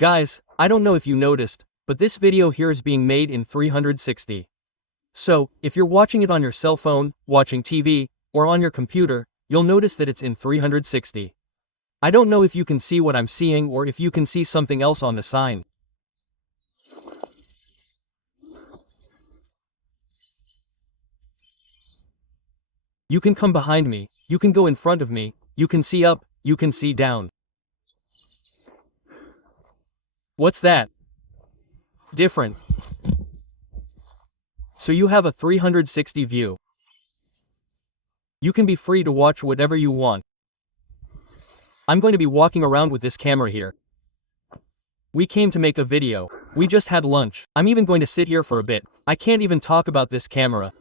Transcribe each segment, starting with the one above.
Guys, I don't know if you noticed, but this video here is being made in 360. So, if you're watching it on your cell phone, watching TV, or on your computer, you'll notice that it's in 360. I don't know if you can see what I'm seeing or if you can see something else on the sign. You can come behind me, you can go in front of me, you can see up, you can see down. What's that? Different. So you have a 360 view. You can be free to watch whatever you want. I'm going to be walking around with this camera here. We came to make a video. We just had lunch. I'm even going to sit here for a bit. I can't even talk about this camera.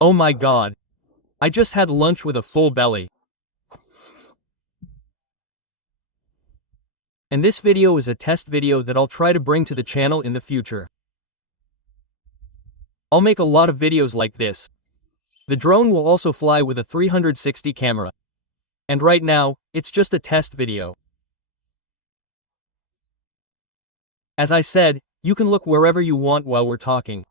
Oh my god. I just had lunch with a full belly. And this video is a test video that I'll try to bring to the channel in the future. I'll make a lot of videos like this. The drone will also fly with a 360 camera. And right now, it's just a test video. As I said, you can look wherever you want while we're talking.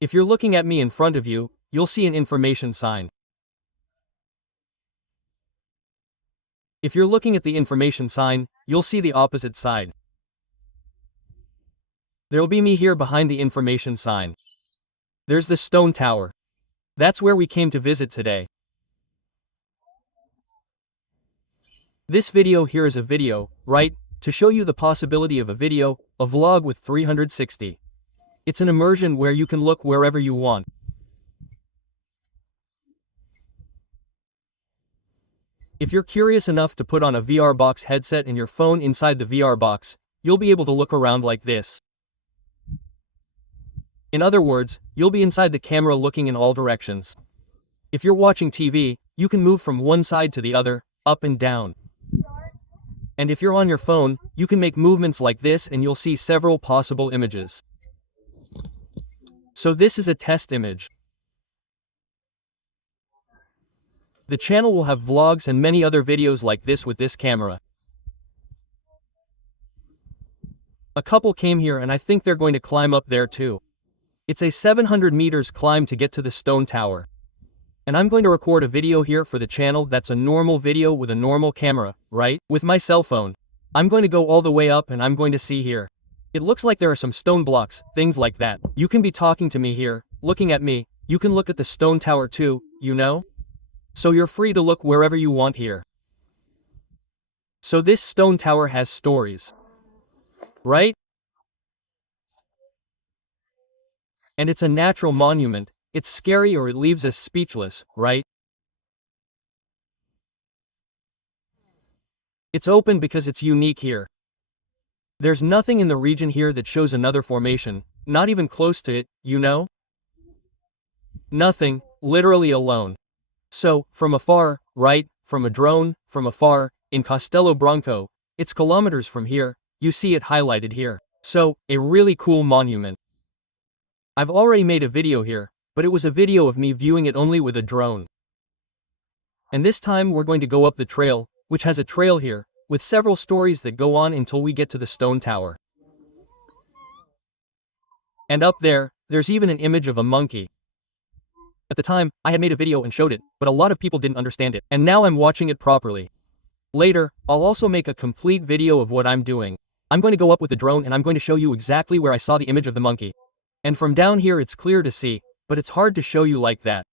If you're looking at me in front of you, you'll see an information sign. If you're looking at the information sign, you'll see the opposite side. There'll be me here behind the information sign. There's the stone tower. That's where we came to visit today. This video here is a video, right, to show you the possibility of a video, a vlog with 360. It's an immersion where you can look wherever you want. If you're curious enough to put on a VR box headset and your phone inside the VR box, you'll be able to look around like this. In other words, you'll be inside the camera looking in all directions. If you're watching TV, you can move from one side to the other, up and down. And if you're on your phone, you can make movements like this and you'll see several possible images. So this is a test image. The channel will have vlogs and many other videos like this with this camera. A couple came here and I think they're going to climb up there too. It's a 700 meters climb to get to the stone tower. And I'm going to record a video here for the channel that's a normal video with a normal camera, right? With my cell phone. I'm going to go all the way up and I'm going to see here. It looks like there are some stone blocks, things like that. You can be talking to me here, looking at me. You can look at the stone tower too, you know? So you're free to look wherever you want here. So this stone tower has stories. Right? And it's a natural monument. It's scary or it leaves us speechless, right? It's open because it's unique here. There's nothing in the region here that shows another formation, not even close to it, you know? Nothing, literally alone. So, from afar, right, from a drone, from afar, in Castelo Branco, it's kilometers from here, you see it highlighted here. So, a really cool monument. I've already made a video here, but it was a video of me viewing it only with a drone. And this time we're going to go up the trail, which has a trail here, with several stories that go on until we get to the stone tower. And up there, there's even an image of a monkey. At the time, I had made a video and showed it, but a lot of people didn't understand it, and now I'm watching it properly. Later, I'll also make a complete video of what I'm doing. I'm going to go up with the drone and I'm going to show you exactly where I saw the image of the monkey. And from down here it's clear to see, but it's hard to show you like that.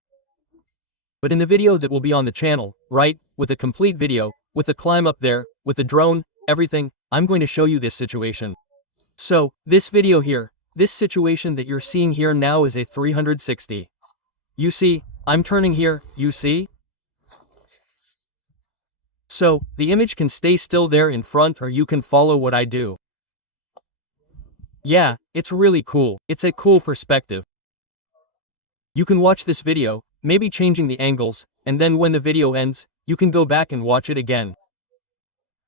But in the video that will be on the channel, right, with a complete video, with the climb up there, with the drone, everything, I'm going to show you this situation. So, this video here, this situation that you're seeing here now is a 360. You see, I'm turning here, you see? So, the image can stay still there in front or you can follow what I do. Yeah, it's really cool. It's a cool perspective. You can watch this video, maybe changing the angles, and then when the video ends, you can go back and watch it again.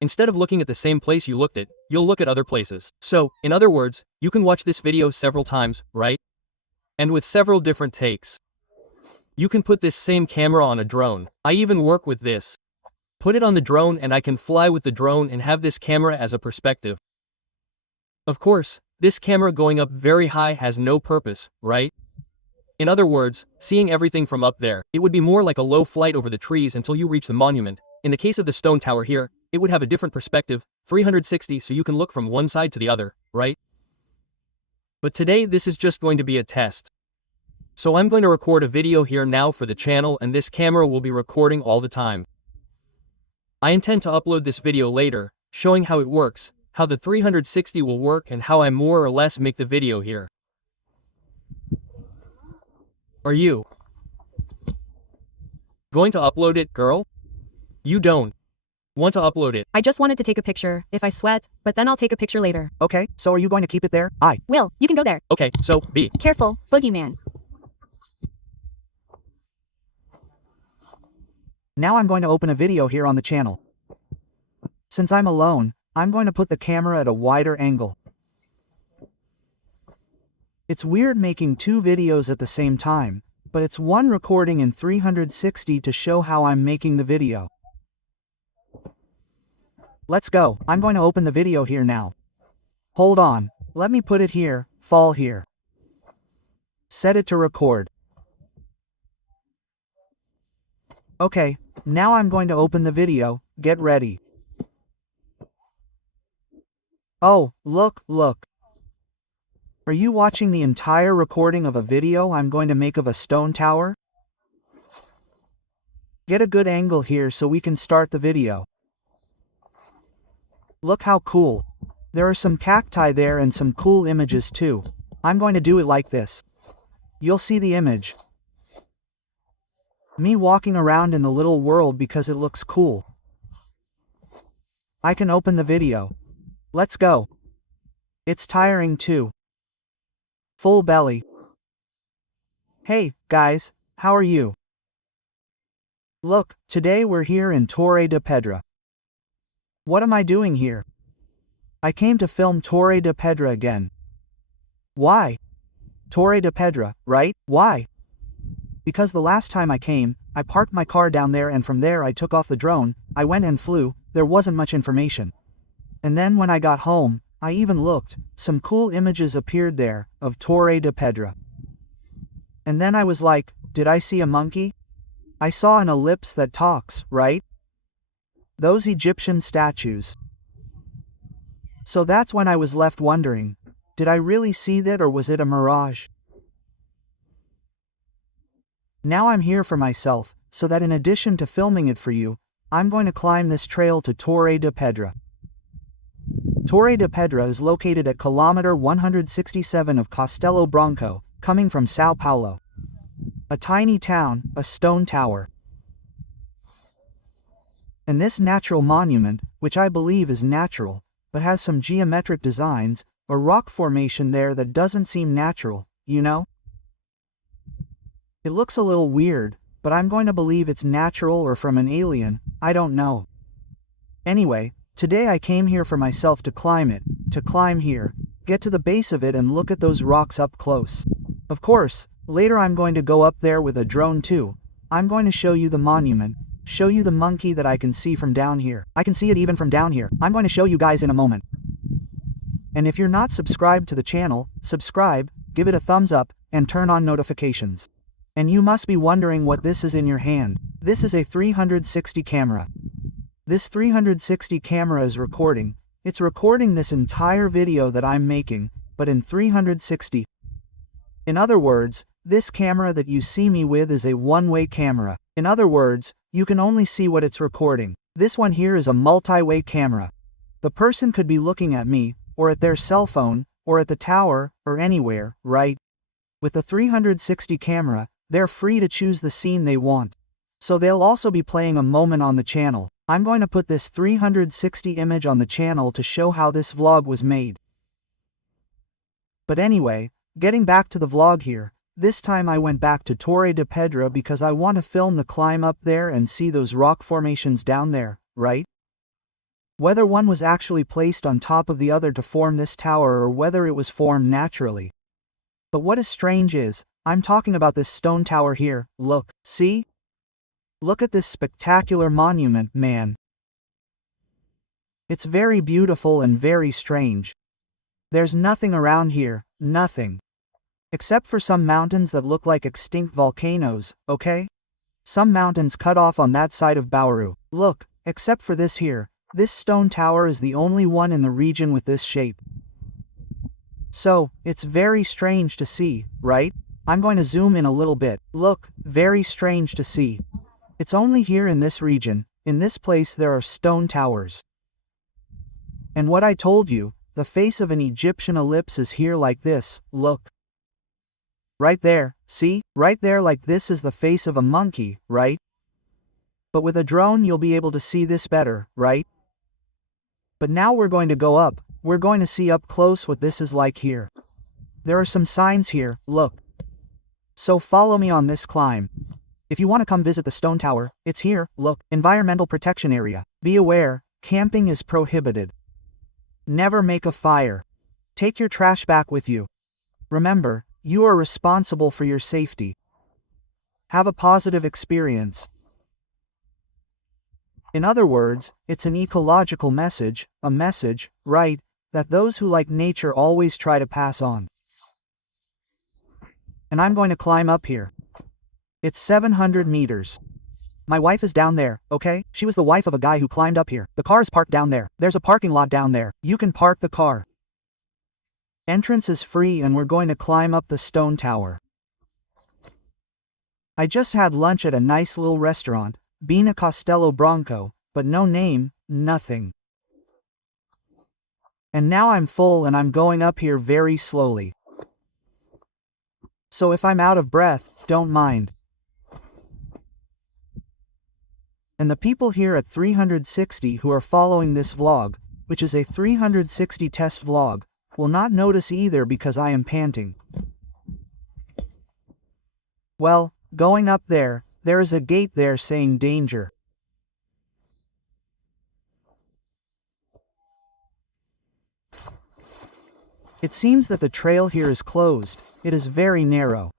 Instead of looking at the same place you looked at, you'll look at other places. So, in other words, you can watch this video several times, right? And with several different takes. You can put this same camera on a drone. I even work with this. Put it on the drone and I can fly with the drone and have this camera as a perspective. Of course, this camera going up very high has no purpose, right? In other words, seeing everything from up there, it would be more like a low flight over the trees until you reach the monument. In the case of the stone tower here, it would have a different perspective, 360, so you can look from one side to the other, right? But today this is just going to be a test. So I'm going to record a video here now for the channel and this camera will be recording all the time. I intend to upload this video later, showing how it works, how the 360 will work and how I more or less make the video here. Are you going to upload it, girl? You don't want to upload it. I just wanted to take a picture, if I sweat, but then I'll take a picture later. Okay, so are you going to keep it there? Will, you can go there. Okay, so, B. Careful, boogeyman. Now I'm going to open a video here on the channel. Since I'm alone, I'm going to put the camera at a wider angle. It's weird making two videos at the same time, but it's one recording in 360 to show how I'm making the video. Let's go. I'm going to open the video here now. Hold on, let me put it here, fall here. Set it to record. Okay, now I'm going to open the video, get ready. Oh, look. Are you watching the entire recording of a video I'm going to make of a stone tower? Get a good angle here so we can start the video. Look how cool. There are some cacti there and some cool images too. I'm going to do it like this. You'll see the image. Me walking around in the little world because it looks cool. I can open the video. Let's go. It's tiring too. Full belly. Hey, guys, how are you? Look, today we're here in Torre de Pedra. What am I doing here? I came to film Torre de Pedra again. Why? Torre de Pedra, right? Why? Because the last time I came, I parked my car down there and from there I took off the drone, I went and flew, there wasn't much information. And then when I got home, I even looked, some cool images appeared there, of Torre de Pedra. And then I was like, did I see a monkey? I saw an ellipse that talks, right? Those Egyptian statues. So that's when I was left wondering, did I really see that or was it a mirage? Now I'm here for myself, so that in addition to filming it for you, I'm going to climb this trail to Torre de Pedra. Torre de Pedra is located at kilometer 167 of Castelo Branco, coming from Sao Paulo. A tiny town, a stone tower. And this natural monument, which I believe is natural, but has some geometric designs, a rock formation there that doesn't seem natural, you know? It looks a little weird, but I'm going to believe it's natural or from an alien, I don't know. Anyway, today I came here for myself to climb it, to climb here, get to the base of it and look at those rocks up close. Of course, later I'm going to go up there with a drone too. I'm going to show you the monument, show you the monkey that I can see from down here. I can see it even from down here. I'm going to show you guys in a moment. And if you're not subscribed to the channel, subscribe, give it a thumbs up, and turn on notifications. And you must be wondering what this is in your hand. This is a 360 camera. This 360 camera is recording. It's recording this entire video that I'm making, but in 360. In other words, this camera that you see me with is a one-way camera. In other words, you can only see what it's recording. This one here is a multi-way camera. The person could be looking at me, or at their cell phone, or at the tower, or anywhere, right? With the 360 camera, they're free to choose the scene they want. So they'll also be playing a moment on the channel. I'm going to put this 360 image on the channel to show how this vlog was made. But anyway, getting back to the vlog here, this time I went back to Torre de Pedra because I want to film the climb up there and see those rock formations down there, right? Whether one was actually placed on top of the other to form this tower or whether it was formed naturally. But what is strange is, I'm talking about this stone tower here, look, see? Look at this spectacular monument, man. It's very beautiful and very strange. There's nothing around here, nothing. Except for some mountains that look like extinct volcanoes, okay? Some mountains cut off on that side of Bauru. Look, except for this here, this stone tower is the only one in the region with this shape. So, it's very strange to see, right? I'm going to zoom in a little bit. Look, very strange to see. It's only here in this region, in this place there are stone towers. And what I told you, the face of an Egyptian ellipse is here like this, look. Right there, see? Right there like this is the face of a monkey, right? But with a drone you'll be able to see this better, right? But now we're going to go up, we're going to see up close what this is like here. There are some signs here, look. So follow me on this climb. If you want to come visit the stone tower, it's here, look, environmental protection area. Be aware, camping is prohibited. Never make a fire. Take your trash back with you. Remember, you are responsible for your safety. Have a positive experience. In other words, it's an ecological message, a message, right, that those who like nature always try to pass on. And I'm going to climb up here. It's 700 meters. My wife is down there, okay? She was the wife of a guy who climbed up here. The car is parked down there. There's a parking lot down there. You can park the car. Entrance is free and we're going to climb up the stone tower. I just had lunch at a nice little restaurant, Bina Castello Branco, but no name, nothing. And now I'm full and I'm going up here very slowly. So if I'm out of breath, don't mind. And the people here at 360 who are following this vlog, which is a 360 test vlog, will not notice either because I am panting. Well, going up there is a gate there saying danger. It seems that the trail here is closed. It is very narrow.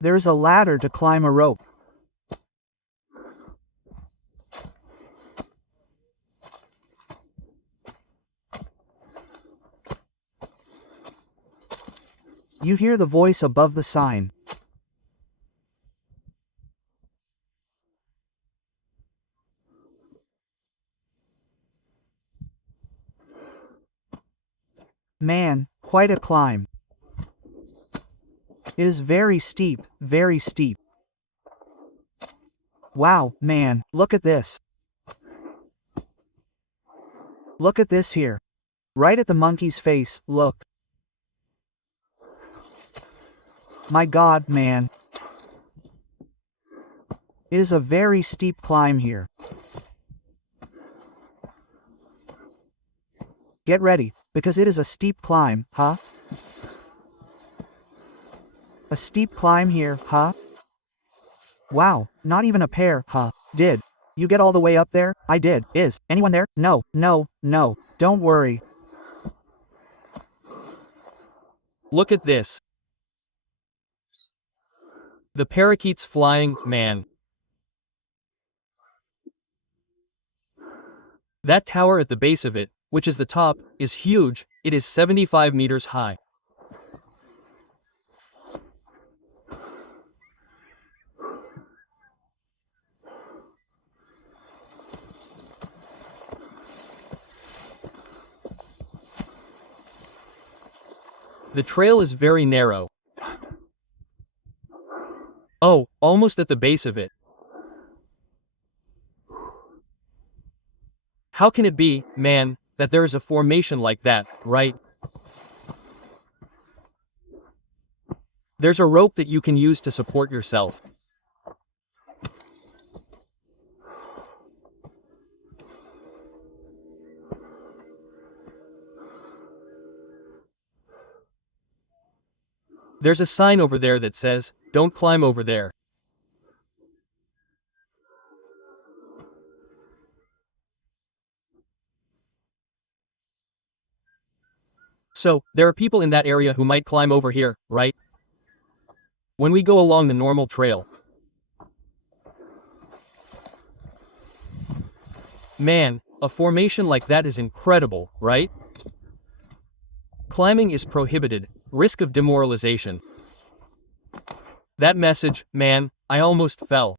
There is a ladder to climb a rope. You hear the voice above the sign. Man, quite a climb. It is very steep, very steep. Wow, man, look at this. Look at this here. Right at the monkey's face, look. My God, man. It is a very steep climb here. Get ready, because it is a steep climb, huh? A steep climb here, huh? Wow, not even a pair, huh? Did you get all the way up there? I did. Is anyone there? No, no, no. Don't worry. Look at this. The parakeet's flying, man. That tower at the base of it, which is the top, is huge. It is 75 meters high. The trail is very narrow. Oh, almost at the base of it. How can it be, man, that there is a formation like that, right? There's a rope that you can use to support yourself. There's a sign over there that says, "Don't climb over there." So, there are people in that area who might climb over here, right? When we go along the normal trail. Man, a formation like that is incredible, right? Climbing is prohibited, risk of demoralization. That message, man, I almost fell.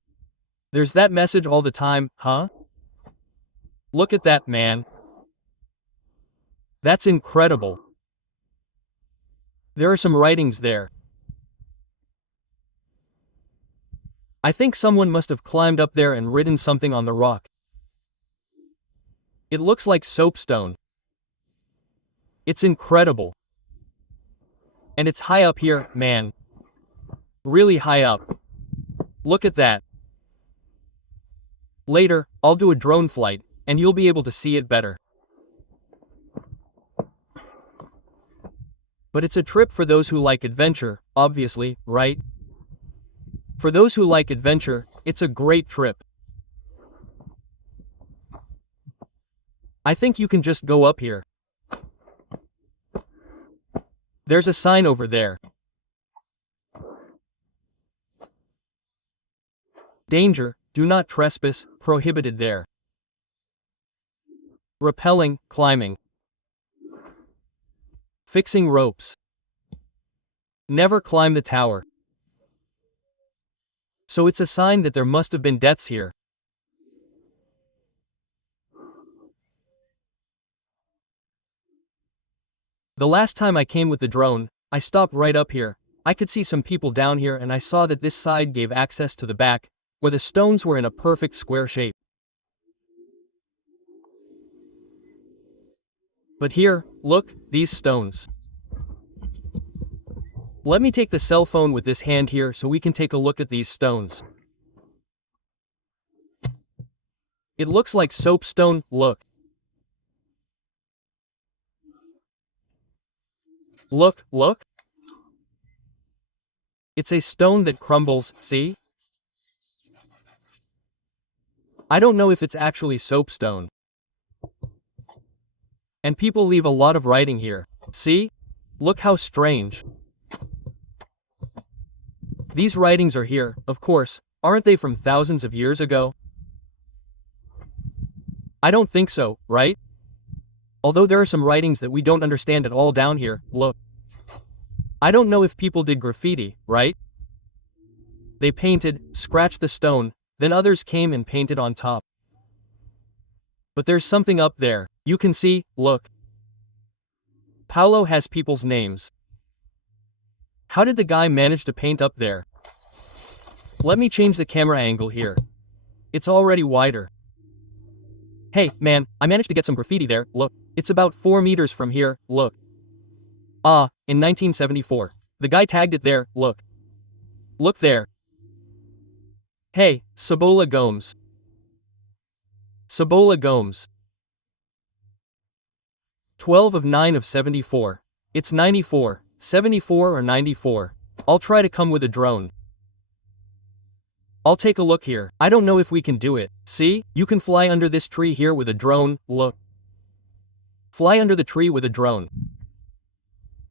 There's that message all the time, huh? Look at that, man. That's incredible. There are some writings there. I think someone must have climbed up there and written something on the rock. It looks like soapstone. It's incredible. And it's high up here, man. Really high up. Look at that. Later, I'll do a drone flight, and you'll be able to see it better. But it's a trip for those who like adventure, obviously, right? For those who like adventure, it's a great trip. I think you can just go up here. There's a sign over there. Danger, do not trespass, prohibited there. Rappelling, climbing. Fixing ropes. Never climb the tower. So it's a sign that there must have been deaths here. The last time I came with the drone, I stopped right up here. I could see some people down here and I saw that this side gave access to the back, where the stones were in a perfect square shape. But here, look, these stones. Let me take the cell phone with this hand here so we can take a look at these stones. It looks like soapstone, look. Look, look. It's a stone that crumbles, see? I don't know if it's actually soapstone. And people leave a lot of writing here. See? Look how strange. These writings are here, of course, aren't they from thousands of years ago? I don't think so, right? Although there are some writings that we don't understand at all down here, look. I don't know if people did graffiti, right? They painted, scratched the stone, then others came and painted on top. But there's something up there, you can see, look. Paulo has people's names. How did the guy manage to paint up there? Let me change the camera angle here. It's already wider. Hey, man, I managed to get some graffiti there, look. It's about 4 meters from here, look. Ah, in 1974. The guy tagged it there, look. Look there. Hey, Cebola Gomes. Cebola Gomes. 12 of 9 of 74. It's 94, 74 or 94. I'll try to come with a drone. I'll take a look here. I don't know if we can do it. See? You can fly under this tree here with a drone, look. Fly under the tree with a drone.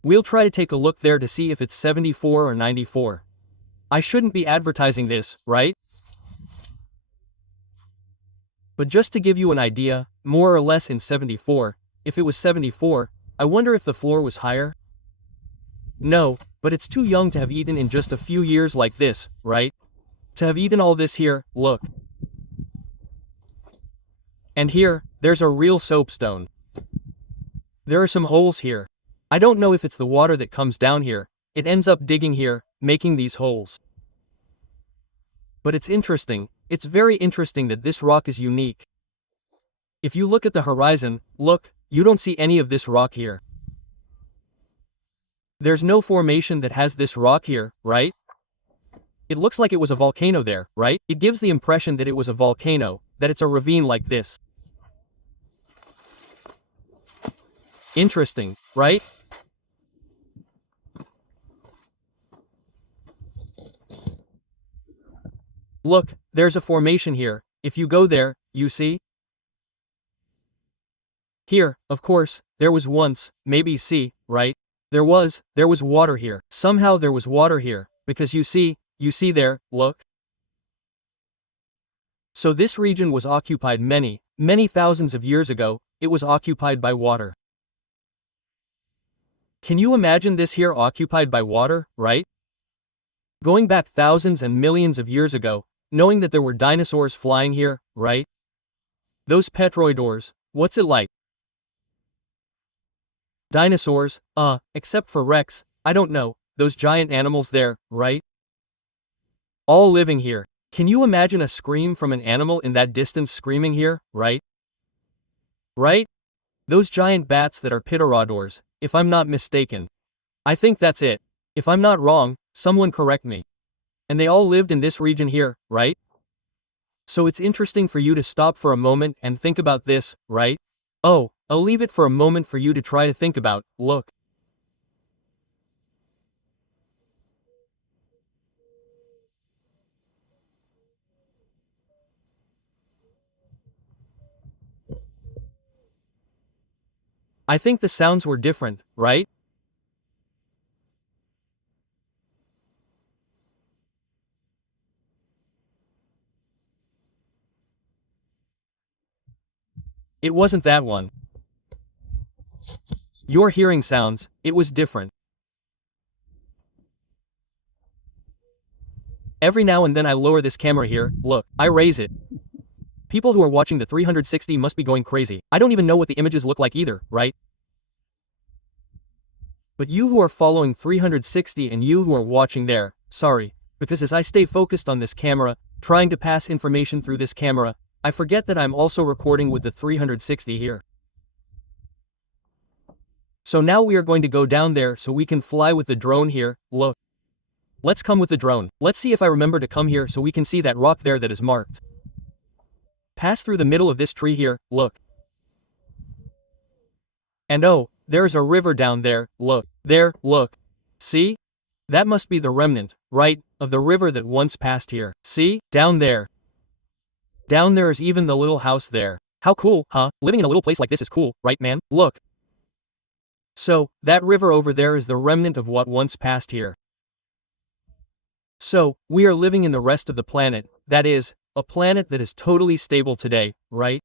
We'll try to take a look there to see if it's 74 or 94. I shouldn't be advertising this, right? But just to give you an idea, more or less in 74, if it was 74, I wonder if the floor was higher? No, but it's too young to have eaten in just a few years like this, right? To have eaten all this here, look. And here, there's a real soapstone. There are some holes here. I don't know if it's the water that comes down here. It ends up digging here, making these holes. But it's interesting. It's very interesting that this rock is unique. If you look at the horizon, look, you don't see any of this rock here. There's no formation that has this rock here, right? It looks like it was a volcano there, right? It gives the impression that it was a volcano, that it's a ravine like this. Interesting, right? Look, there's a formation here. If you go there, you see? Here, of course, there was once, maybe see, right? There was water here. Somehow there was water here, because you see there, look. So this region was occupied many thousands of years ago, it was occupied by water. Can you imagine this here occupied by water, right? Going back thousands and millions of years ago, knowing that there were dinosaurs flying here, right? Those petroidors, what's it like? Dinosaurs, except for Rex, I don't know, those giant animals there, right? All living here. Can you imagine a scream from an animal in that distance screaming here, right? Right? Those giant bats that are pterodors, if I'm not mistaken. I think that's it. If I'm not wrong, someone correct me. And they all lived in this region here, right? So it's interesting for you to stop for a moment and think about this, right? Oh, I'll leave it for a moment for you to try to think about, look. I think the sounds were different, right? It wasn't that one. You're hearing sounds, it was different. Every now and then I lower this camera here, look, I raise it. People who are watching the 360 must be going crazy. I don't even know what the images look like either, right? But you who are following 360 and you who are watching there, sorry, because as I stay focused on this camera, trying to pass information through this camera, I forget that I'm also recording with the 360 here. So now we are going to go down there so we can fly with the drone here, look. Let's come with the drone. Let's see if I remember to come here so we can see that rock there that is marked. Pass through the middle of this tree here, look. And oh, there's a river down there, look. There, look. See? That must be the remnant, right, of the river that once passed here. See? Down there. Down there is even the little house there. How cool, huh? Living in a little place like this is cool, right man? Look. So, that river over there is the remnant of what once passed here. So, we are living in the rest of the planet, that is, a planet that is totally stable today, right?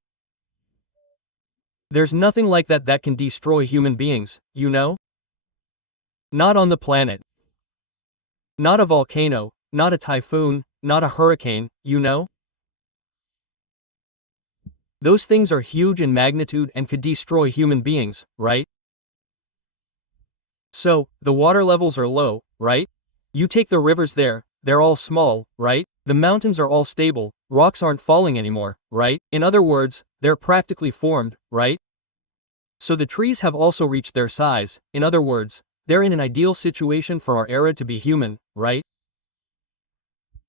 There's nothing like that that can destroy human beings, you know? Not on the planet. Not a volcano, not a typhoon, not a hurricane, you know? Those things are huge in magnitude and could destroy human beings, right? So, the water levels are low, right? You take the rivers there, they're all small, right? The mountains are all stable, rocks aren't falling anymore, right? In other words, they're practically formed, right? So the trees have also reached their size, in other words, they're in an ideal situation for our era to be human, right?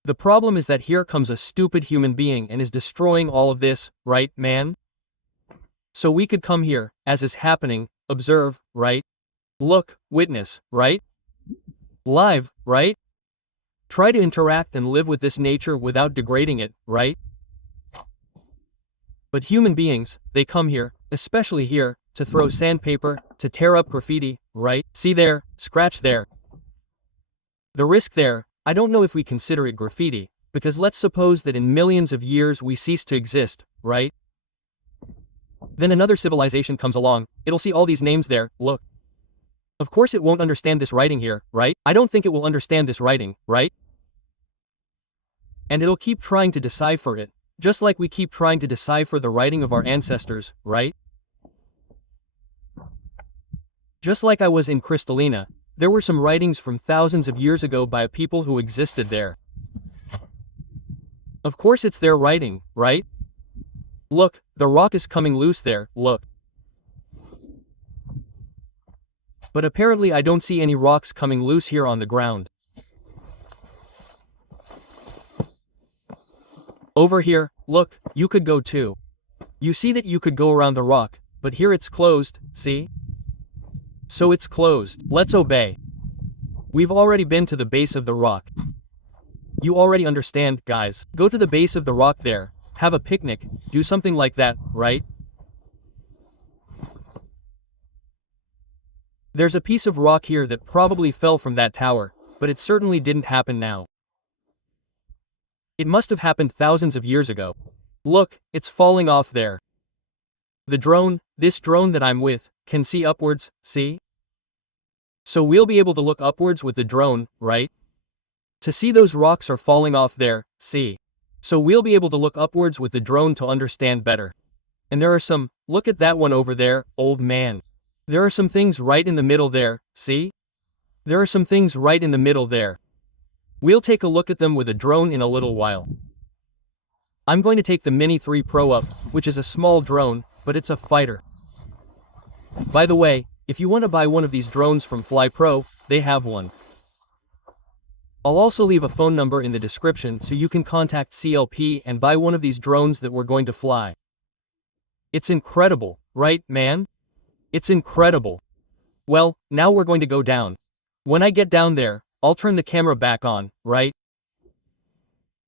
The problem is that here comes a stupid human being and is destroying all of this, right, man? So we could come here, as is happening, observe, right? Look, witness, right? Live, right? Try to interact and live with this nature without degrading it, right? But human beings, they come here, especially here, to throw sandpaper, to tear up graffiti, right? See there, scratch there. The risk there, I don't know if we consider it graffiti, because let's suppose that in millions of years we cease to exist, right? Then another civilization comes along, it'll see all these names there, look. Of course it won't understand this writing here, right? I don't think it will understand this writing, right? And it'll keep trying to decipher it, just like we keep trying to decipher the writing of our ancestors, right? Just like I was in Crystalina, there were some writings from thousands of years ago by people who existed there. Of course it's their writing, right? Look, the rock is coming loose there, look. But apparently I don't see any rocks coming loose here on the ground. Over here, look, you could go too. You see that you could go around the rock, but here it's closed, see? So it's closed. Let's obey. We've already been to the base of the rock. You already understand, guys. Go to the base of the rock there, have a picnic, do something like that, right? There's a piece of rock here that probably fell from that tower, but it certainly didn't happen now. It must have happened thousands of years ago. Look, it's falling off there. The drone, this drone that I'm with, can see upwards, see? So we'll be able to look upwards with the drone, right? To see those rocks are falling off there, see? So we'll be able to look upwards with the drone to understand better. And there are some, look at that one over there, old man. There are some things right in the middle there, see? There are some things right in the middle there. We'll take a look at them with a drone in a little while. I'm going to take the Mini 3 Pro up, which is a small drone, but it's a fighter. By the way, if you want to buy one of these drones from Fly Pro, they have one. I'll also leave a phone number in the description so you can contact CLP and buy one of these drones that we're going to fly. It's incredible, right, man? It's incredible. Well, now we're going to go down. When I get down there, I'll turn the camera back on, right?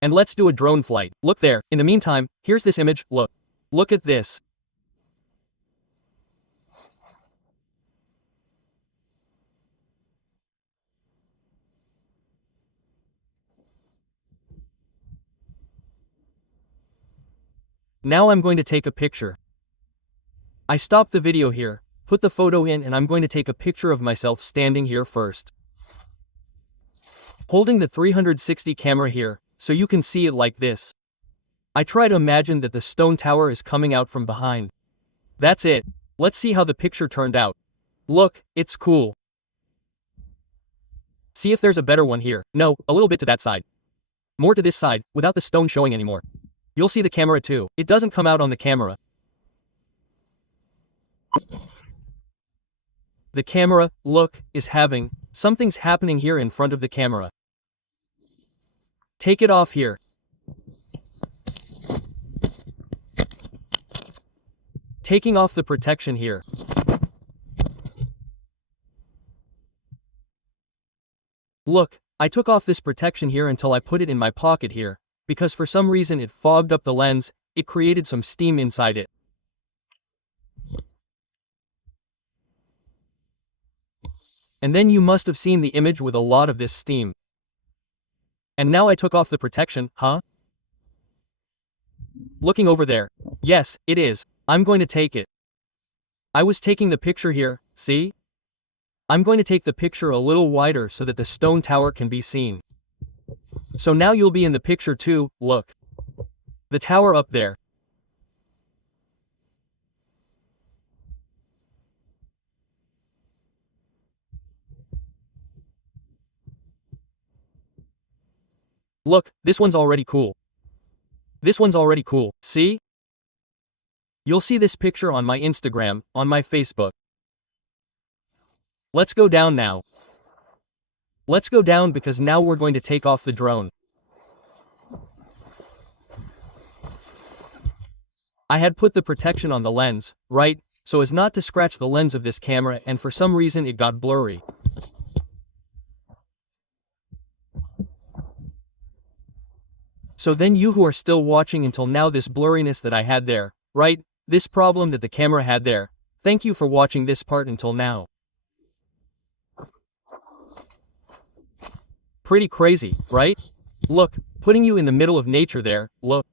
And let's do a drone flight. Look there. In the meantime, here's this image, look. Look at this. Now I'm going to take a picture. I stopped the video here, put the photo in, and I'm going to take a picture of myself standing here first. Holding the 360 camera here, so you can see it like this. I try to imagine that the stone tower is coming out from behind. That's it. Let's see how the picture turned out. Look, it's cool. See if there's a better one here. No, a little bit to that side. More to this side, without the stone showing anymore. You'll see the camera too. It doesn't come out on the camera. The camera, look, is having, something's happening here in front of the camera. Take it off here. Taking off the protection here. Look, I took off this protection here until I put it in my pocket here, because for some reason it fogged up the lens, it created some steam inside it. And then you must have seen the image with a lot of this steam. And now I took off the protection, huh? Looking over there. Yes, it is. I'm going to take it. I was taking the picture here, see? I'm going to take the picture a little wider so that the stone tower can be seen. So now you'll be in the picture too, look. The tower up there. Look, this one's already cool. This one's already cool, see? You'll see this picture on my Instagram, on my Facebook. Let's go down now. Let's go down because now we're going to take off the drone. I had put the protection on the lens, right, so as not to scratch the lens of this camera, and for some reason it got blurry. So then you who are still watching until now, this blurriness that I had there, right, this problem that the camera had there, thank you for watching this part until now. Pretty crazy, right? Look, putting you in the middle of nature there, look.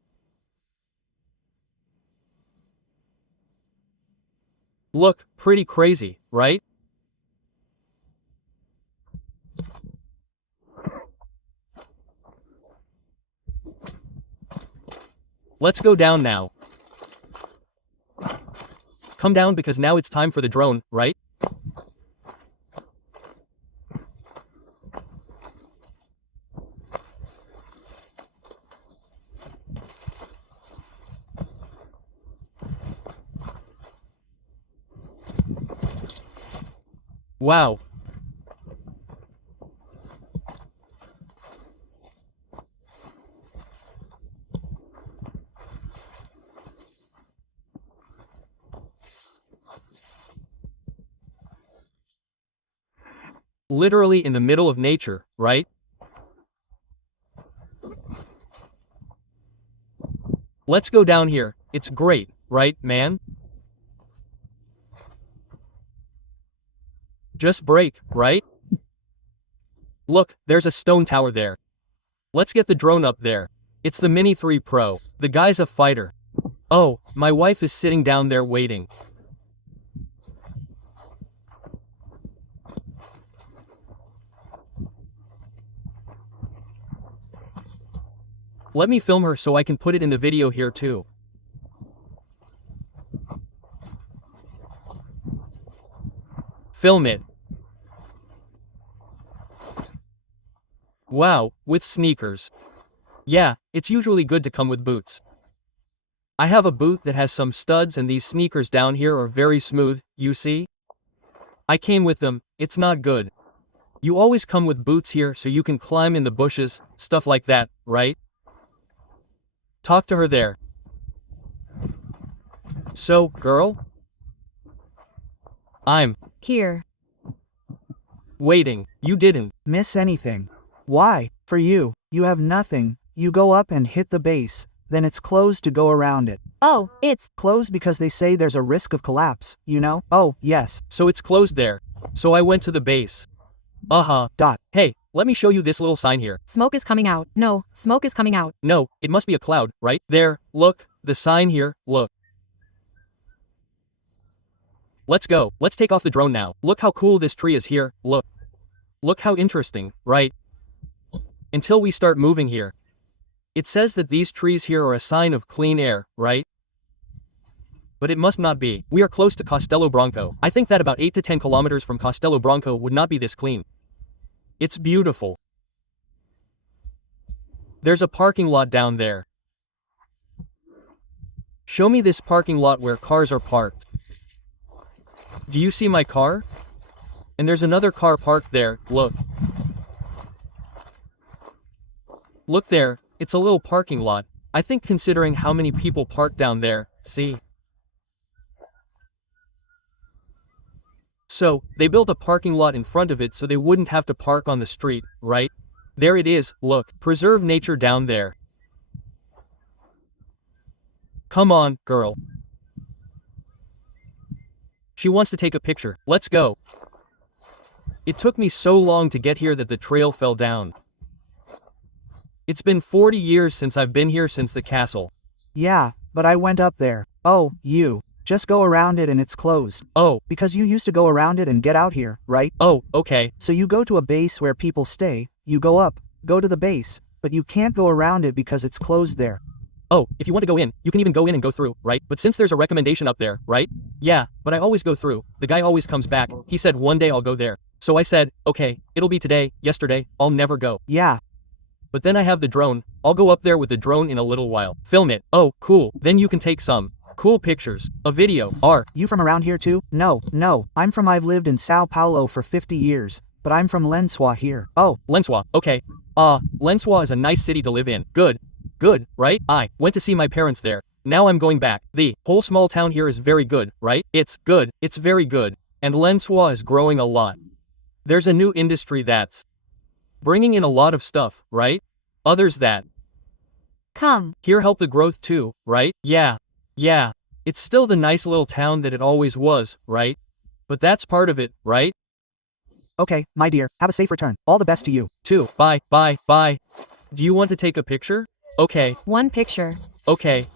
Look, pretty crazy, right? Let's go down now. Come down because now it's time for the drone, right? Wow. Literally in the middle of nature, right? Let's go down here. It's great, right, man? Just break, right? Look, there's a stone tower there. Let's get the drone up there. It's the Mini 3 Pro. The guy's a fighter. Oh, my wife is sitting down there waiting. Let me film her so I can put it in the video here too. Film it. Wow, with sneakers. Yeah, it's usually good to come with boots. I have a boot that has some studs and these sneakers down here are very smooth, you see? I came with them, it's not good. You always come with boots here so you can climb in the bushes, stuff like that, right? Talk to her there. So, girl? I'm Here. waiting. You didn't. Miss anything. Why? For you, you have nothing. You go up and hit the base, then it's closed to go around it. Oh, it's Closed because they say there's a risk of collapse, you know? Oh, yes. So it's closed there. So I went to the base. Dot. Hey, let me show you this little sign here. smoke is coming out. No, smoke is coming out. No, it must be a cloud, right? There, look, the sign here, look. Let's go. Let's take off the drone now. Look how cool this tree is here, look. Look how interesting, right? Until we start moving here. It says that these trees here are a sign of clean air, right? But it must not be. We are close to Castelo Branco. I think that about 8 to 10 kilometers from Castelo Branco would not be this clean. It's beautiful. There's a parking lot down there. Show me this parking lot where cars are parked. Do you see my car? And there's another car parked there, look. Look there, it's a little parking lot. I think considering how many people park down there, see? So, they built a parking lot in front of it so they wouldn't have to park on the street, right? There it is, look, preserve nature down there. Come on, girl. She wants to take a picture, let's go. It took me so long to get here that the trail fell down. It's been 40 years since I've been here since the castle. Yeah, but I went up there. Oh, you. Just go around it and it's closed. Oh, Because you used to go around it and get out here, right? oh, okay. So you go to a base where people stay, you go up, go to the base, but you can't go around it because it's closed there. Oh, if you want to go in, you can even go in and go through, right? But since there's a recommendation up there, right? Yeah, but I always go through. The guy always comes back. He said one day I'll go there. So I said, okay, it'll be today, yesterday, I'll never go. Yeah. But then I have the drone. I'll go up there with the drone in a little while. Film it. Oh, cool. Then you can take some cool pictures. A video. You from around here too? No, I've lived in Sao Paulo for 50 years, but I'm from Lençois here. Oh, Lençois. Okay. Lençois is a nice city to live in. Good. Good, right? I went to see my parents there. Now I'm going back. The whole small town here is very good, right? It's good. It's very good. And Lençois is growing a lot. There's a new industry that's bringing in a lot of stuff, right? Others that Come. here help the growth too, right? Yeah. It's still the nice little town that it always was, right? But that's part of it, right? okay, my dear, have a safe return. All the best to you. Too. Bye. Do you want to take a picture? Okay. One picture. Okay.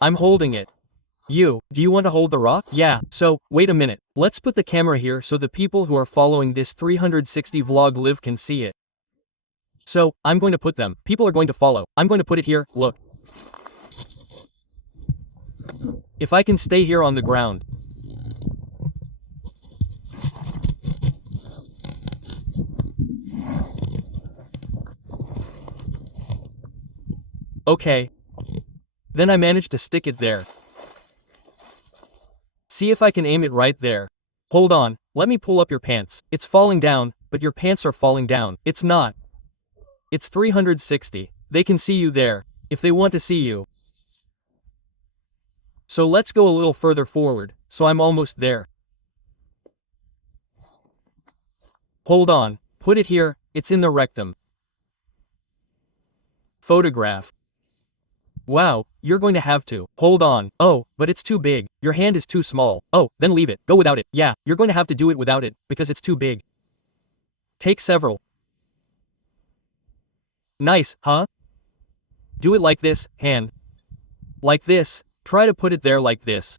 I'm holding it. Do you want to hold the rock? Yeah. So, wait a minute. Let's put the camera here so the people who are following this 360 vlog live can see it. So, I'm going to put them. People are going to follow. I'm going to put it here, look. If I can stay here on the ground. Okay. Then I managed to stick it there. See if I can aim it right there. Hold on, let me pull up your pants. It's falling down, but your pants are falling down. It's not. It's 360. They can see you there, if they want to see you. So let's go a little further forward, so I'm almost there. Hold on, put it here, it's in the rectum. Photograph. Wow, you're going to have to. Hold on. Oh, but it's too big. Your hand is too small. Oh, then leave it. Go without it. Yeah, you're going to have to do it without it, because it's too big. Take several. Nice, huh? Do it like this, hand. Like this. Try to put it there like this.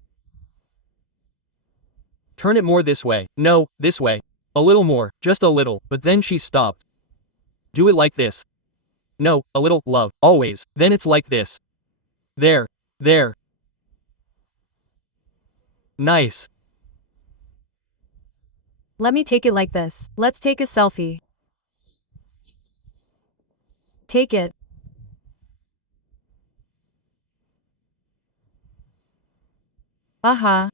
Turn it more this way. No, this way. A little more, just a little, but then she stopped. Do it like this. No, a little, love, always. Then it's like this. There. There. Nice. Let me take it like this. Let's take a selfie. Take it. Uh-huh.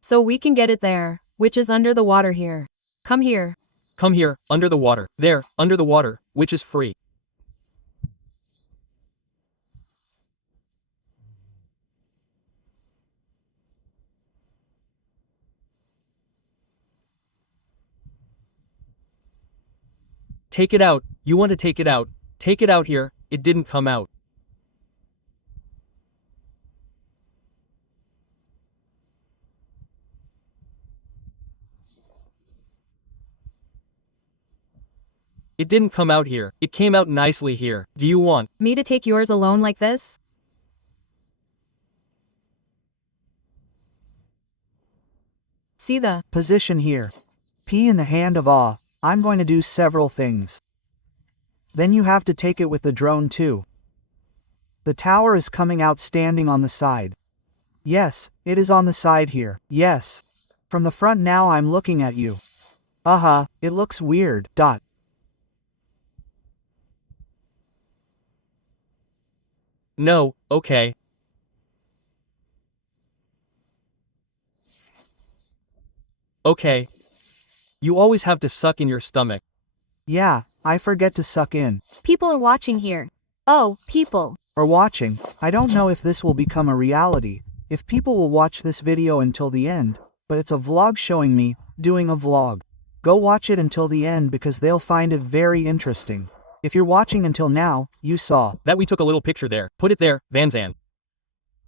So we can get it there, which is under the water here. Come here. Come here, under the water. There, under the water, which is free. Take it out. You want to take it out. Take it out here. It didn't come out. It didn't come out here. It came out nicely here. Do you want Me to take yours alone like this? See the Position here. P in the hand of awe. I'm going to do several things. Then you have to take it with the drone too. The tower is coming out standing on the side. Yes, it is on the side here. Yes. From the front now I'm looking at you. Uh-huh, it looks weird. Dot. No, okay. Okay. You always have to suck in your stomach. Yeah, I forget to suck in. People are watching here. Oh, people. Or watching. I don't know if this will become a reality, if people will watch this video until the end, but it's a vlog showing me doing a vlog. Go watch it until the end because they'll find it very interesting. If you're watching until now, you saw That we took a little picture there. Put it there, Vanzan.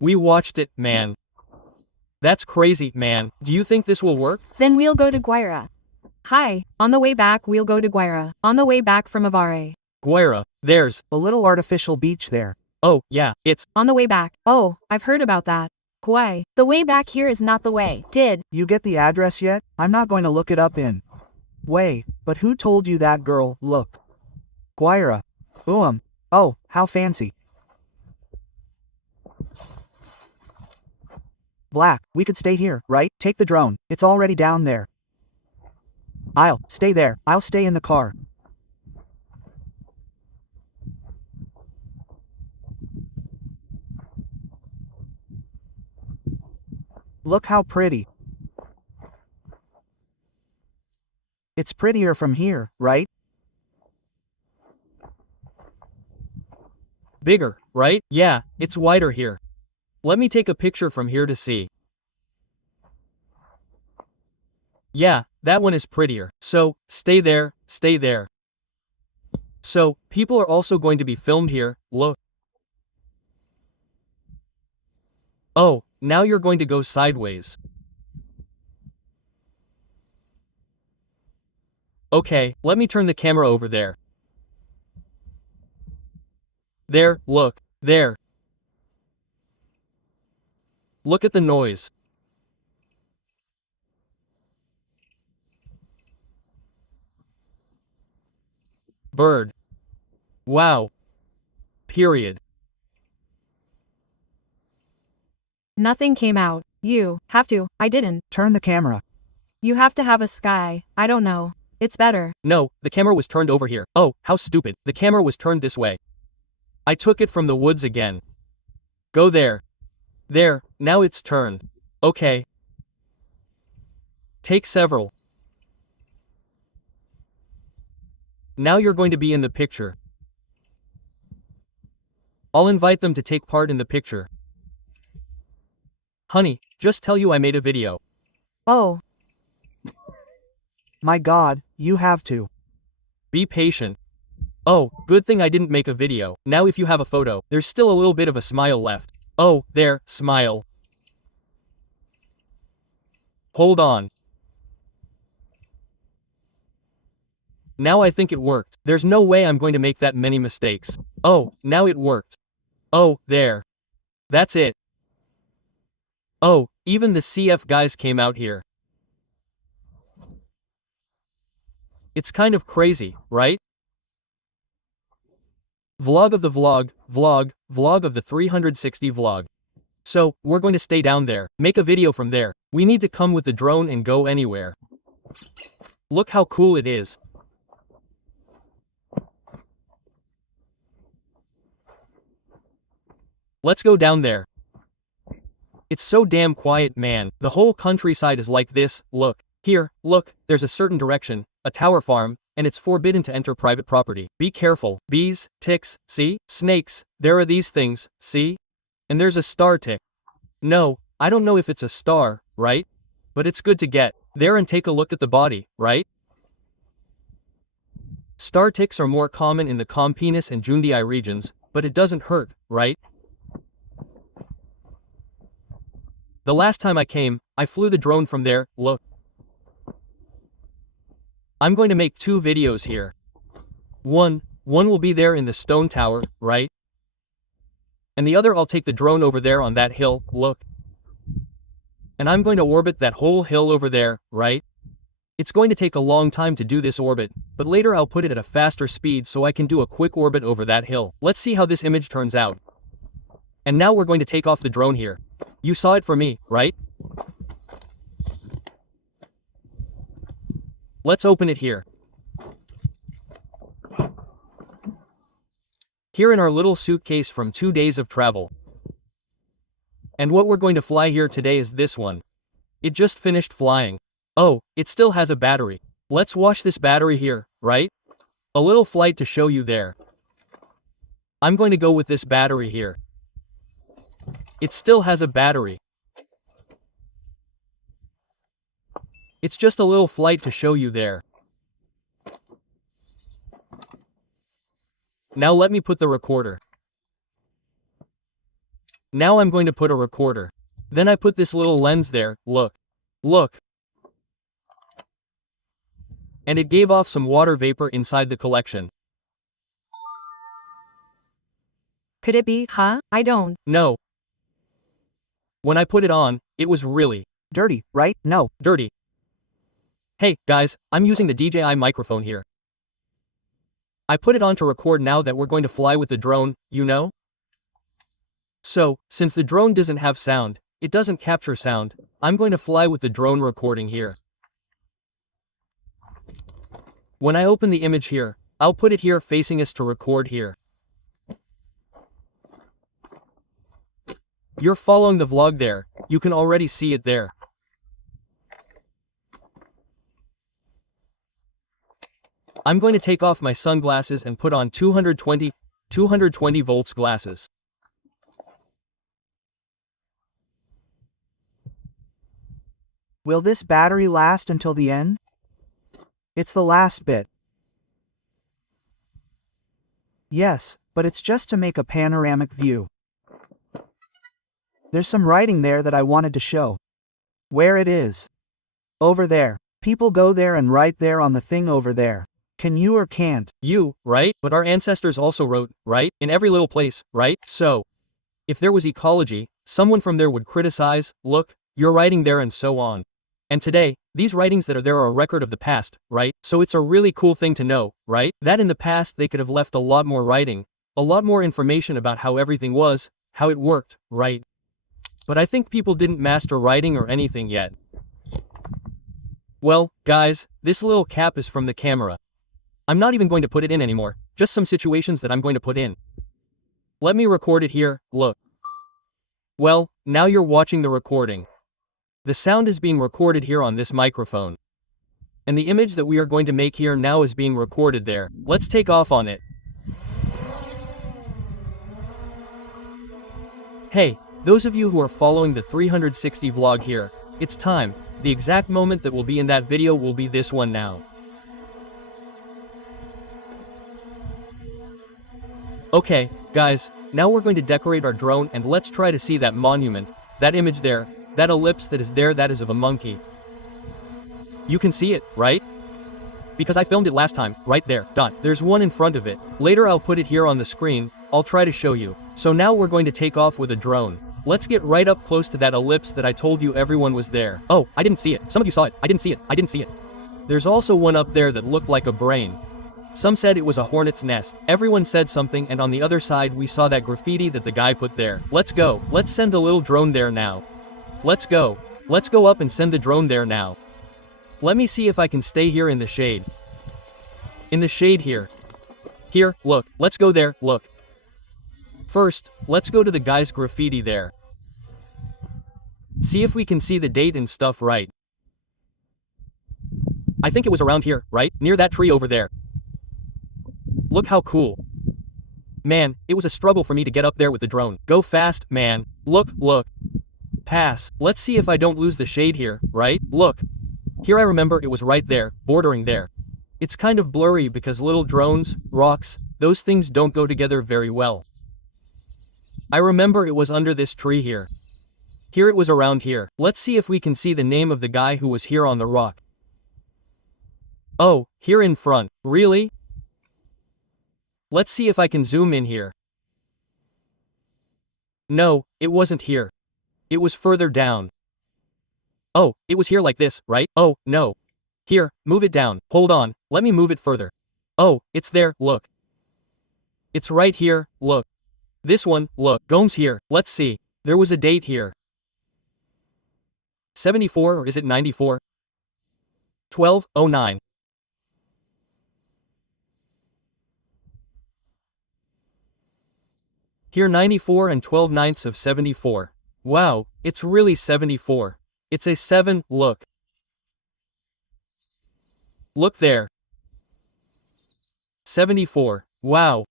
We watched it, man. That's crazy, man. Do you think this will work? Then we'll go to Guaira. Hi. On the way back we'll go to Guaira. On the way back from Avare. Guaira, there's. a little artificial beach there. Oh, yeah, it's. On the way back. Oh, I've heard about that. Kauai. The way back here is not the way. Did. You get the address yet? I'm not going to look it up in. Way, but who told you that, girl? Look. Guaira. Oh, how fancy. Black, we could stay here, right? Take the drone. It's already down there. I'll stay there. I'll stay in the car. Look how pretty. It's prettier from here, right? Bigger, right? Yeah, it's wider here. Let me take a picture from here to see. Yeah, that one is prettier. So, stay there, stay there. So, people are also going to be filmed here, look. Oh, now you're going to go sideways. Okay, let me turn the camera over there. There, look, there. Look at the noise. Bird. Wow. Period. Nothing came out. You have to. I didn't. Turn the camera. You have to have a sky. I don't know. It's better. No, the camera was turned over here. Oh, how stupid. The camera was turned this way. I took it from the woods again. Go there. There, now it's turned. Okay. Take several. Now you're going to be in the picture. I'll invite them to take part in the picture. Honey, just tell you I made a video. Oh, My God, you have to. Be patient. Oh, good thing I didn't make a video. Now if you have a photo, there's still a little bit of a smile left. Oh, there, smile. Hold on. Now I think it worked. There's no way I'm going to make that many mistakes. Oh, now it worked. Oh, there. That's it. Oh, even the CF guys came out here. It's kind of crazy, right? Vlog of the vlog, vlog of the 360 vlog. So, we're going to stay down there, make a video from there. We need to come with the drone and go anywhere. Look how cool it is. Let's go down there. It's so damn quiet, man. The whole countryside is like this. Look. Here, look, there's a certain direction, a tower farm, and it's forbidden to enter private property. Be careful. Bees, ticks, see? Snakes. There are these things, see? And there's a star tick. No, I don't know if it's a star, right? But it's good to get there and take a look at the body, right? Star ticks are more common in the Campinas and Jundiaí regions, but it doesn't hurt, right? The last time I came, I flew the drone from there. Look. I'm going to make 2 videos here. One will be there in the stone tower, right? And the other I'll take the drone over there on that hill, look. And I'm going to orbit that whole hill over there, right? It's going to take a long time to do this orbit, but later I'll put it at a faster speed so I can do a quick orbit over that hill. Let's see how this image turns out. And now we're going to take off the drone here. You saw it for me, right? Let's open it here. Here in our little suitcase from 2 days of travel. And what we're going to fly here today is this one. It just finished flying. Oh, it still has a battery. Let's wash this battery here, right? A little flight to show you there. I'm going to go with this battery here. It still has a battery. It's just a little flight to show you there. Now let me put the recorder. Now I'm going to put a recorder. Then I put this little lens there, look. Look. And it gave off some water vapor inside the collection. Could it be, huh? I don't. No. When I put it on, it was really Dirty, right? No. dirty. Hey, guys, I'm using the DJI microphone here. I put it on to record now that we're going to fly with the drone, you know? So, since the drone doesn't have sound, it doesn't capture sound, I'm going to fly with the drone recording here. When I open the image here, I'll put it here facing us to record here. You're following the vlog there, you can already see it there. I'm going to take off my sunglasses and put on 220 volts glasses. Will this battery last until the end? It's the last bit. Yes, but it's just to make a panoramic view. There's some writing there that I wanted to show. Where it is. Over there. People go there and write there on the thing over there. Can you or can't? You, right? But our ancestors also wrote, right? In every little place, right? So, if there was ecology, someone from there would criticize, look, you're writing there and so on. And today, these writings that are there are a record of the past, right? So it's a really cool thing to know, right? That in the past they could have left a lot more writing, a lot more information about how everything was, how it worked, right? But I think people didn't master writing or anything yet. Well, guys, this little cap is from the camera. I'm not even going to put it in anymore, just some situations that I'm going to put in. Let me record it here, look. Well, now you're watching the recording. The sound is being recorded here on this microphone. And the image that we are going to make here now is being recorded there. Let's take off on it. Hey, those of you who are following the 360 vlog here, it's time. The exact moment that will be in that video will be this one now. Okay, guys, now we're going to decorate our drone and let's try to see that monument, that image there, that ellipse that is there, that is of a monkey. You can see it, right? Because I filmed it last time, right there, dot. There's one in front of it. Later I'll put it here on the screen, I'll try to show you. So now we're going to take off with a drone. Let's get right up close to that ellipse that I told you everyone was there. Oh, I didn't see it. Some of you saw it. I didn't see it. I didn't see it. There's also one up there that looked like a brain. Some said it was a hornet's nest. Everyone said something, and on the other side we saw that graffiti that the guy put there. Let's go. Let's send the little drone there now. Let's go. Let's go up and send the drone there now. Let me see if I can stay here in the shade. In the shade here. Here, look. Let's go there, look. First, let's go to the guy's graffiti there. See if we can see the date and stuff right. I think it was around here, right? Near that tree over there. Look how cool. Man, it was a struggle for me to get up there with the drone. Go fast, man. Look, look. Pass. Let's see if I don't lose the shade here, right? Look. Here I remember it was right there, bordering there. It's kind of blurry because little drones, rocks, those things don't go together very well. I remember it was under this tree here. Here it was around here. Let's see if we can see the name of the guy who was here on the rock. Oh, here in front. Really? Let's see if I can zoom in here. No, it wasn't here. It was further down. Oh, it was here like this, right? Oh, no. Here, move it down. Hold on, let me move it further. Oh, it's there, look. It's right here, look. This one, look. Gomes here, let's see. There was a date here. 74 or is it 94? 12/09. Here 94 and 12/9 of 74. Wow, it's really 74. It's a 7, look. Look there. 74. Wow.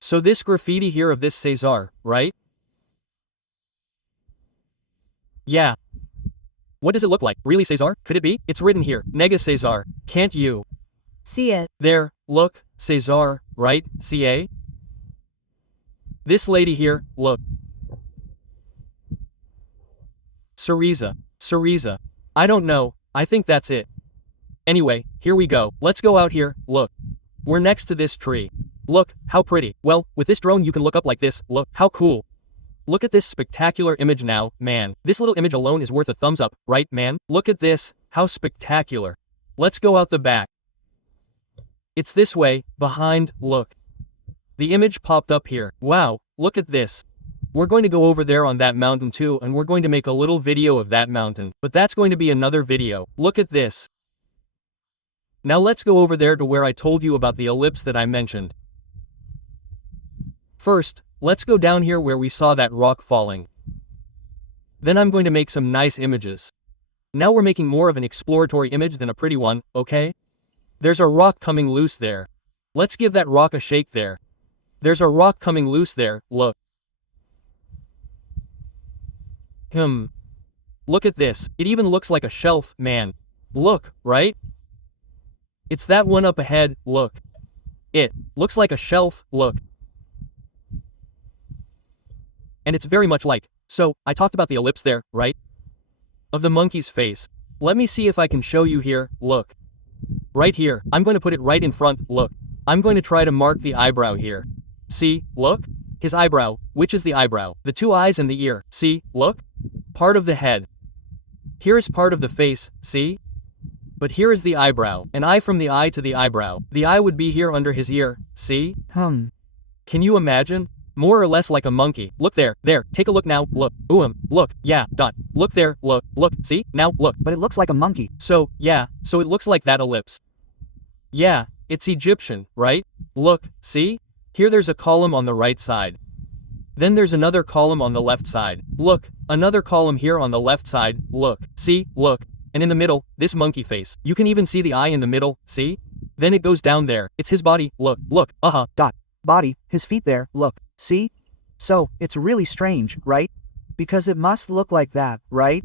So this graffiti here of this Cesar, right? Yeah. What does it look like? Really Cesar? Could it be? It's written here. Nega Cesar. Can't you? See it. There, look, Cesar, right? CA? This lady here, look. Cereza. Cereza. I don't know, I think that's it. Anyway, here we go. Let's go out here, look. We're next to this tree. Look, how pretty. Well, with this drone you can look up like this, look, how cool. Look at this spectacular image now, man. This little image alone is worth a thumbs up, right, man? Look at this, how spectacular. Let's go out the back. It's this way, behind, look. The image popped up here. Wow, look at this. We're going to go over there on that mountain too, and we're going to make a little video of that mountain. But that's going to be another video. Look at this. Now let's go over there to where I told you about the ellipse that I mentioned. First, let's go down here where we saw that rock falling. Then I'm going to make some nice images. Now we're making more of an exploratory image than a pretty one, okay? There's a rock coming loose there. Let's give that rock a shake there. There's a rock coming loose there, look. Look at this, it even looks like a shelf, man. Look, right? It's that one up ahead, look. It looks like a shelf, look. And it's very much like, so, I talked about the ellipse there, right? Of the monkey's face. Let me see if I can show you here, look. Right here, I'm going to put it right in front, look. I'm going to try to mark the eyebrow here. See, look? His eyebrow, which is the eyebrow? The two eyes and the ear, see, look? Part of the head. Here is part of the face, see? But here is the eyebrow, an eye from the eye to the eyebrow. The eye would be here under his ear, see? Can you imagine? More or less like a monkey. Look there, take a look now, look, look, yeah, dot. Look there, look, see, now, look. But it looks like a monkey. So, yeah, so it looks like that ellipse. Yeah, it's Egyptian, right? Look, see? Here there's a column on the right side. Then there's another column on the left side. Look, another column here on the left side, look, see, look. And in the middle, this monkey face. You can even see the eye in the middle, see? Then it goes down there. It's his body, look, Dot. Body, his feet there, look, see? So, it's really strange, right? Because it must look like that, right?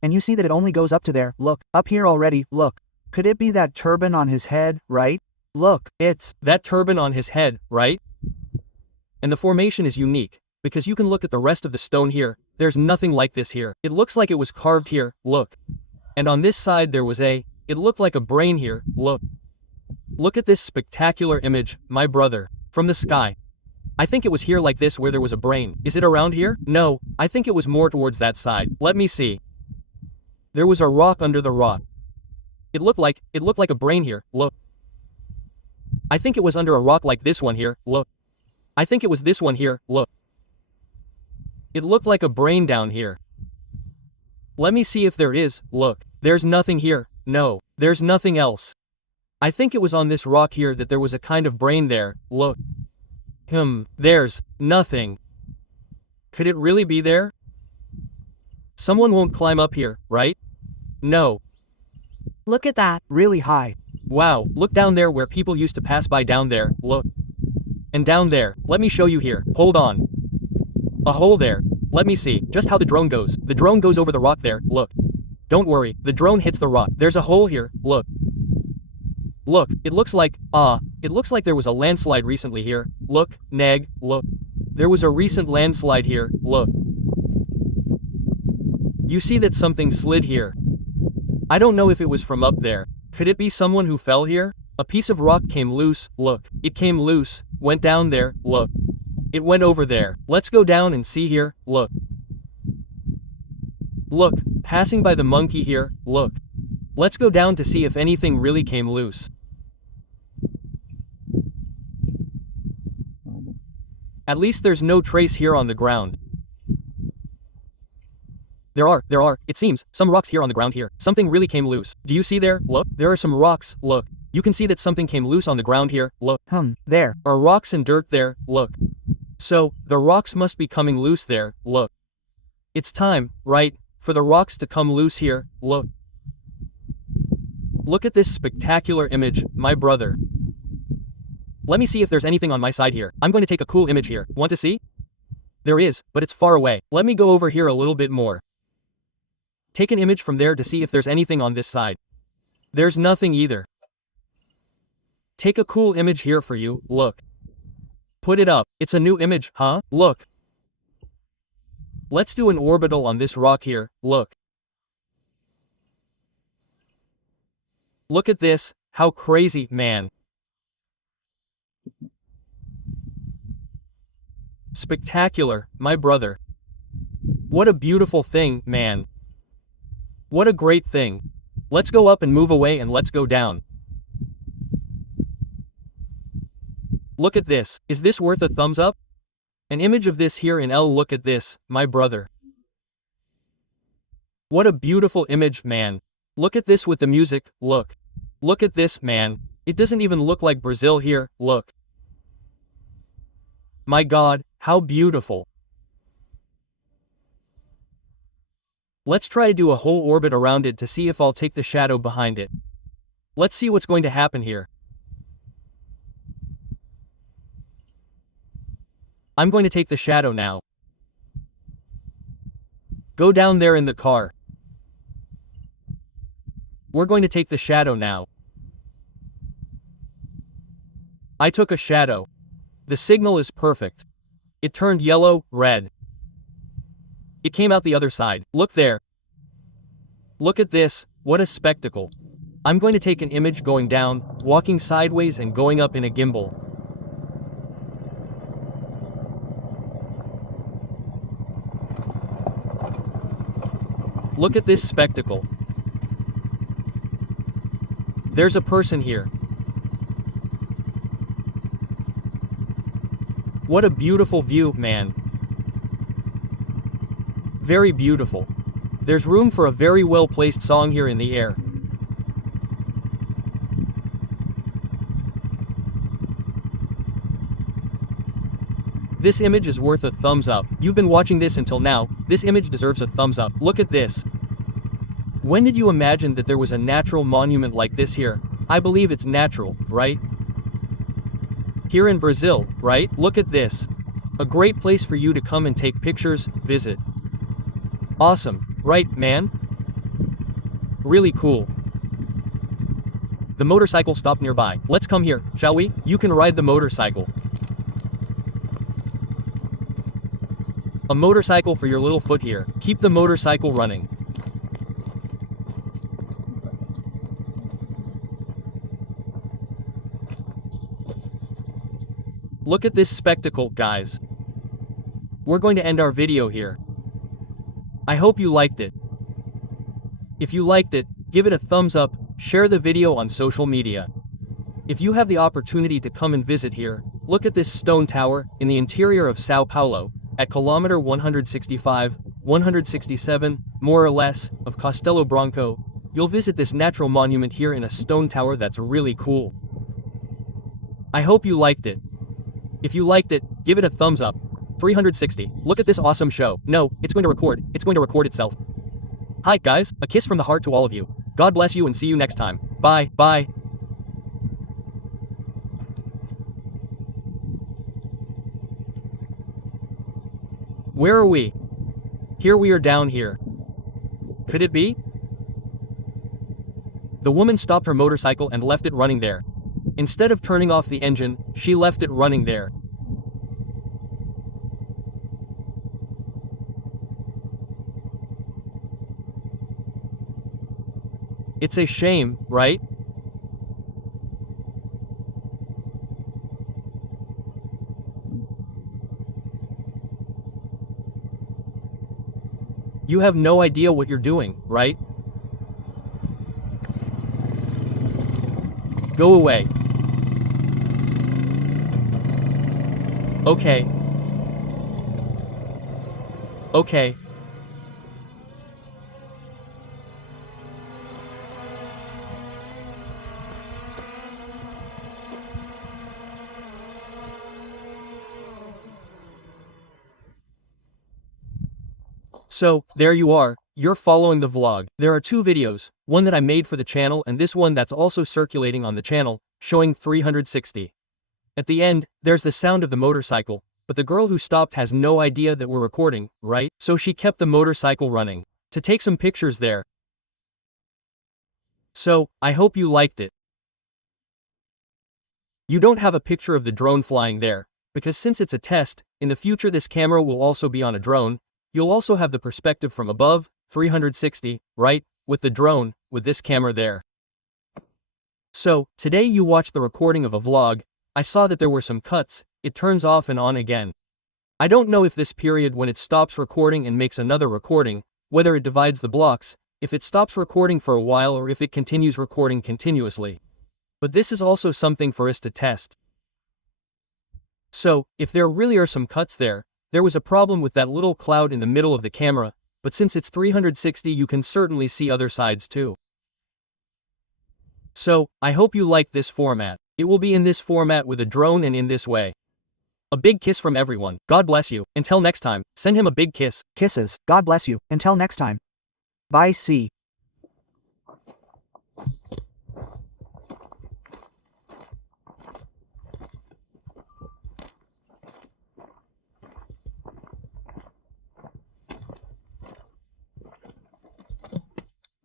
And you see that it only goes up to there, look, up here already, look. Could it be that turban on his head, right? Look, it's that turban on his head, right? And the formation is unique, because you can look at the rest of the stone here, there's nothing like this here. It looks like it was carved here, look. And on this side there was it looked like a brain here, look. Look at this spectacular image, my brother, from the sky. I think it was here like this where there was a brain. Is it around here? No, I think it was more towards that side. Let me see. There was a rock under the rock. It looked like a brain here, look. I think it was under a rock like this one here, look. I think it was this one here, look. It looked like a brain down here. Let me see if there is, look. There's nothing here, no, there's nothing else. I think it was on this rock here that there was a kind of brain there, look. There's nothing. Could it really be there? Someone won't climb up here, right? No. Look at that. really high. Wow, look down there where people used to pass by down there, look. And down there, let me show you here, hold on. A hole there. Let me see, just how the drone goes. The drone goes over the rock there, look. Don't worry, the drone hits the rock. There's a hole here, look. Look, it looks like there was a landslide recently here. Look, Neg, look. There was a recent landslide here, look. You see that something slid here. I don't know if it was from up there. Could it be someone who fell here? A piece of rock came loose, look. It came loose, went down there, look. It went over there. Let's go down and see here, look. Look, passing by the monkey here, look. Let's go down to see if anything really came loose. At least there's no trace here on the ground. There are, it seems, some rocks here on the ground here. Something really came loose. Do you see there? Look, there are some rocks, look. You can see that something came loose on the ground here, look. There. Are rocks and dirt there, look. So, the rocks must be coming loose there, look. It's time, right, for the rocks to come loose here, look. Look at this spectacular image, my brother. Let me see if there's anything on my side here. I'm going to take a cool image here. Want to see? There is, but it's far away. Let me go over here a little bit more. Take an image from there to see if there's anything on this side. There's nothing either. Take a cool image here for you, look. Put it up. It's a new image, huh? Look. Let's do an orbital on this rock here, look. Look at this, how crazy, man. Spectacular, my brother. What a beautiful thing, man. What a great thing. Let's go up and move away and let's go down. Look at this. Is this worth a thumbs up? An image of this here in L. Look at this, my brother. What a beautiful image, man. Look at this with the music, look. Look at this, man. It doesn't even look like Brazil here, look. My God, how beautiful. Let's try to do a whole orbit around it to see if I'll take the shadow behind it. Let's see what's going to happen here. I'm going to take the shadow now. Go down there in the car. We're going to take the shadow now. I took a shadow. The signal is perfect. It turned yellow, red. It came out the other side. Look there. Look at this, what a spectacle. I'm going to take an image going down, walking sideways and going up in a gimbal. Look at this spectacle. There's a person here. What a beautiful view, man. Very beautiful. There's room for a very well-placed song here in the air. This image is worth a thumbs up. You've been watching this until now. This image deserves a thumbs up. Look at this. When did you imagine that there was a natural monument like this here? I believe it's natural, right? Here in Brazil, right? Look at this. A great place for you to come and take pictures, visit. Awesome, right, man? Really cool. The motorcycle stopped nearby. Let's come here, shall we? You can ride the motorcycle. A motorcycle for your little foot here. Keep the motorcycle running. Look at this spectacle, guys. We're going to end our video here. I hope you liked it. If you liked it, give it a thumbs up, share the video on social media. If you have the opportunity to come and visit here, look at this stone tower in the interior of Sao Paulo, at kilometer 165, 167, more or less, of Castelo Branco. You'll visit this natural monument here in a stone tower that's really cool. I hope you liked it. If you liked it, give it a thumbs up. 360. Look at this awesome show. No, it's going to record. It's going to record itself. Hi, guys. A kiss from the heart to all of you. God bless you and see you next time. Bye, bye. Where are we? Here we are down here. Could it be? The woman stopped her motorcycle and left it running there. Instead of turning off the engine, she left it running there. It's a shame, right? You have no idea what you're doing, right? Go away. Okay. Okay. So, there you are, you're following the vlog. There are two videos, one that I made for the channel and this one that's also circulating on the channel, showing 360. At the end, there's the sound of the motorcycle, but the girl who stopped has no idea that we're recording, right? So she kept the motorcycle running, to take some pictures there. So, I hope you liked it. You don't have a picture of the drone flying there, because since it's a test, in the future this camera will also be on a drone. You'll also have the perspective from above, 360, right, with the drone, with this camera there. So, today you watched the recording of a vlog. I saw that there were some cuts, it turns off and on again. I don't know if this period when it stops recording and makes another recording, whether it divides the blocks, if it stops recording for a while or if it continues recording continuously. But this is also something for us to test. So, if there really are some cuts there was a problem with that little cloud in the middle of the camera, but since it's 360 you can certainly see other sides too. So, I hope you like this format. It will be in this format with a drone and in this way. A big kiss from everyone. God bless you. Until next time, send him a big kiss. Kisses. God bless you. Until next time. Bye. See.